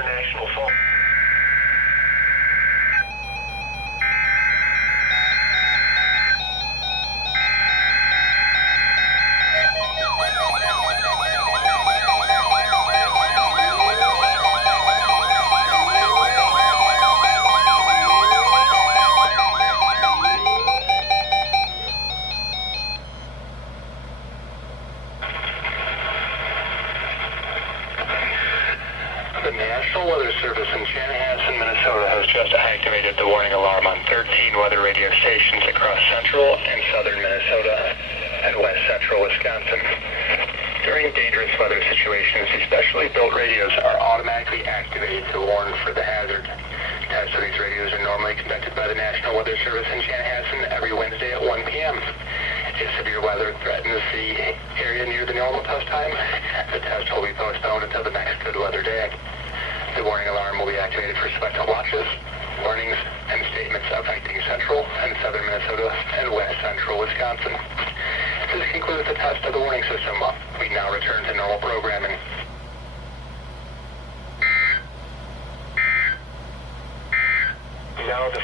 international phone. The National Weather Service in Chanhassen, Minnesota has just activated the warning alarm on 13 weather radio stations across central and southern Minnesota and west central Wisconsin. During dangerous weather situations, these specially built radios are automatically activated to warn for the hazard. Tests of these radios are normally conducted by the National Weather Service in Chanhassen every Wednesday at 1 p.m. If severe weather threatens the area near the normal test time, the test will be postponed until the next good weather day. The warning alarm will be activated for special watches, warnings, and statements affecting central and southern Minnesota and west central Wisconsin. This concludes the test of the warning system. We now return to normal programming. Now the